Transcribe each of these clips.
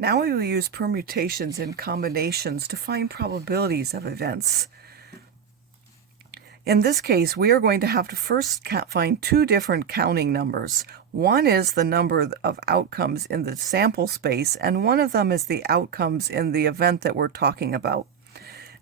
Now we will use permutations and combinations to find probabilities of events. In this case, we are going to have to first find two different counting numbers. One is the number of outcomes in the sample space, and one of them is the outcomes in the event that we're talking about.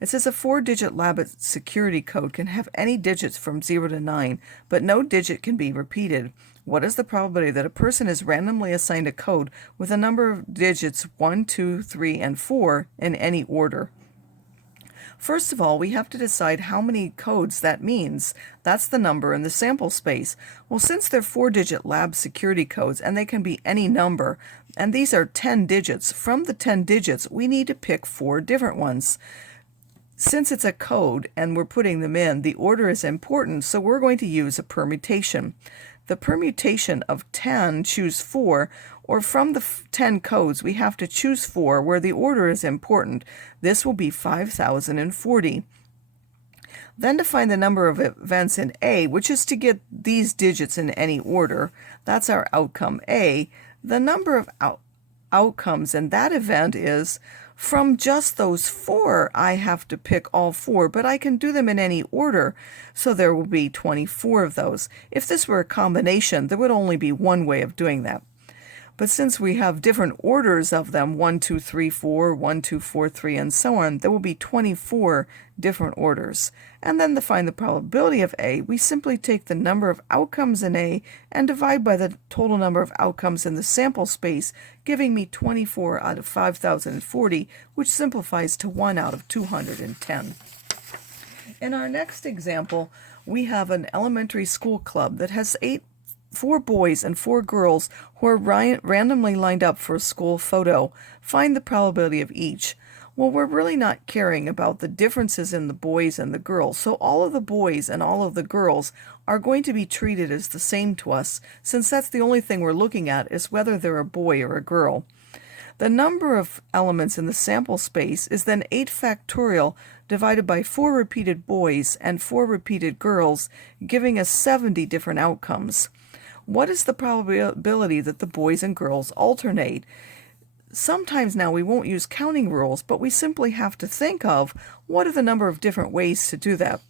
It says a 4-digit lab security code can have any digits from 0 to 9, but no digit can be repeated. What is the probability that a person is randomly assigned a code with a number of digits 1, 2, 3, and 4 in any order? First of all, we have to decide how many codes that means. That's the number in the sample space. Well, since they're 4-digit lab security codes and they can be any number, and these are 10 digits, from the 10 digits, we need to pick 4 different ones. Since it's a code and we're putting them in, the order is important, so we're going to use a permutation. The permutation of 10, choose 4, or from the 10 codes, we have to choose 4 where the order is important. This will be 5040. Then to find the number of events in A, which is to get these digits in any order, that's our outcome A. The number of outcomes in that event is, from just those 4, I have to pick all 4, but I can do them in any order, so there will be 24 of those. If this were a combination, there would only be one way of doing that. But since we have different orders of them, 1, 2, 3, 4, 1, 2, 4, 3, and so on, there will be 24 different orders. And then to find the probability of A, we simply take the number of outcomes in A and divide by the total number of outcomes in the sample space, giving me 24 out of 5040, which simplifies to 1 out of 210. In our next example, we have an elementary school club that has 4 boys and 4 girls who are randomly lined up for a school photo. Find the probability of each. Well, we're really not caring about the differences in the boys and the girls, so all of the boys and all of the girls are going to be treated as the same to us, since that's the only thing we're looking at is whether they're a boy or a girl. The number of elements in the sample space is then 8 factorial divided by 4 repeated boys and 4 repeated girls, giving us 70 different outcomes. What is the probability that the boys and girls alternate? Sometimes now we won't use counting rules, but we simply have to think of what are the number of different ways to do that.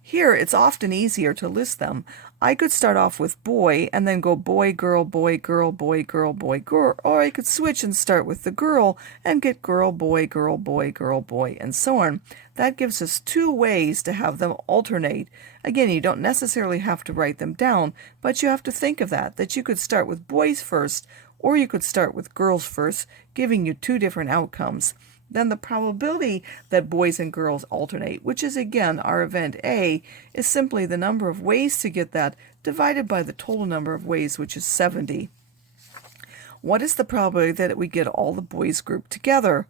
Here, it's often easier to list them. I could start off with boy and then go boy, girl, boy, girl, boy, girl, boy, girl, or I could switch and start with the girl and get girl, boy, girl, boy, girl, boy, and so on. That gives us 2 ways to have them alternate. Again, you don't necessarily have to write them down, but you have to think of that you could start with boys first, or you could start with girls first, giving you 2 different outcomes. Then the probability that boys and girls alternate, which is again our event A, is simply the number of ways to get that divided by the total number of ways, which is 70. What is the probability that we get all the boys grouped together?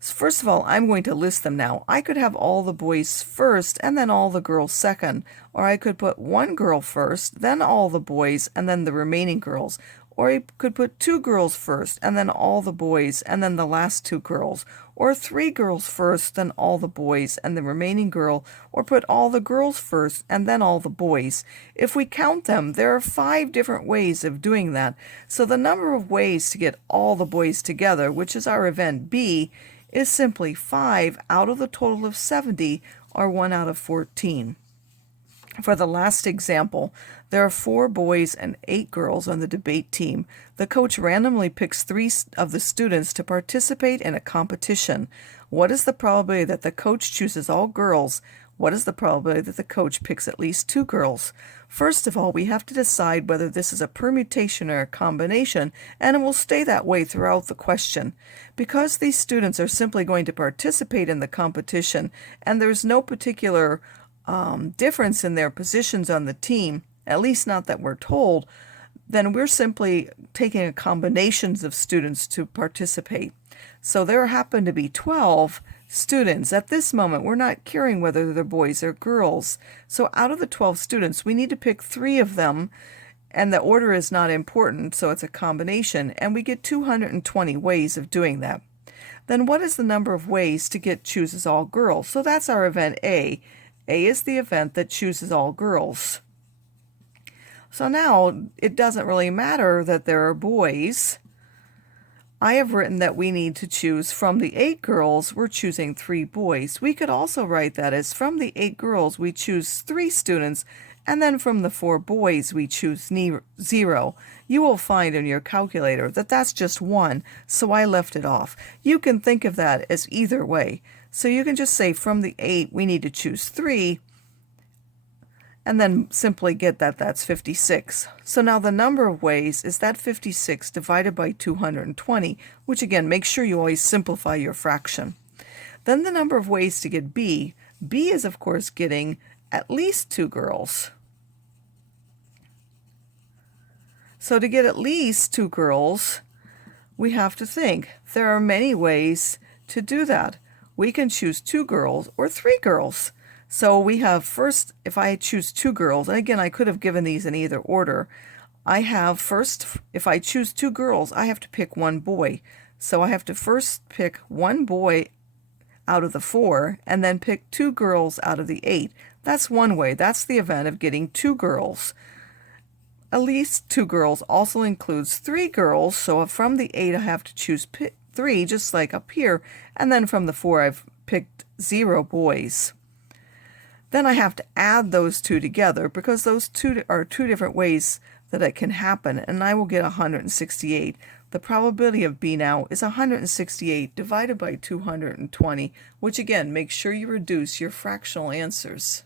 First of all, I'm going to list them now. I could have all the boys first and then all the girls second, or I could put 1 girl first, then all the boys, and then the remaining girls. Or I could put 2 girls first, and then all the boys, and then the last 2 girls. Or 3 girls first, then all the boys, and the remaining girl. Or put all the girls first, and then all the boys. If we count them, there are 5 different ways of doing that. So the number of ways to get all the boys together, which is our event B, is simply 5 out of the total of 70, or 1 out of 14. For the last example, there are 4 boys and 8 girls on the debate team. The coach randomly picks 3 of the students to participate in a competition. What is the probability that the coach chooses all girls? What is the probability that the coach picks at least 2 girls? First of all, we have to decide whether this is a permutation or a combination, and it will stay that way throughout the question. Because these students are simply going to participate in the competition, and there's no particular difference in their positions on the team, at least not that we're told, then we're simply taking a combinations of students to participate. So there happen to be 12 students. At this moment, we're not caring whether they're boys or girls. So out of the 12 students, we need to pick 3 of them, and the order is not important, so it's a combination, and we get 220 ways of doing that. Then what is the number of ways to get chooses all girls? So that's our event A. A is the event that chooses all girls. So now it doesn't really matter that there are boys. I have written that we need to choose from the 8 girls, we're choosing 3 boys. We could also write that as from the 8 girls, we choose 3 students, and then from the 4 boys, we choose 0. You will find in your calculator that that's just 1, so I left it off. You can think of that as either way. So you can just say from the 8, we need to choose 3, and then simply get that that's 56. So now the number of ways is that 56 divided by 220, which again, make sure you always simplify your fraction. Then the number of ways to get B. B is, of course, getting at least 2 girls. So to get at least 2 girls, we have to think. There are many ways to do that. We can choose 2 girls or 3 girls. So we have first, if I choose 2 girls, and again, I could have given these in either order. I have first, if I choose 2 girls, I have to pick 1 boy. So I have to first pick 1 boy out of the 4, and then pick 2 girls out of the 8. That's one way. That's the event of getting 2 girls. At least 2 girls also includes 3 girls, so from the 8 I have to choose 3, just like up here, and then from the 4 I've picked 0 boys. Then I have to add those 2 together because those 2 are 2 different ways that it can happen, and I will get 168. The probability of B now is 168 divided by 220, which again, make sure you reduce your fractional answers.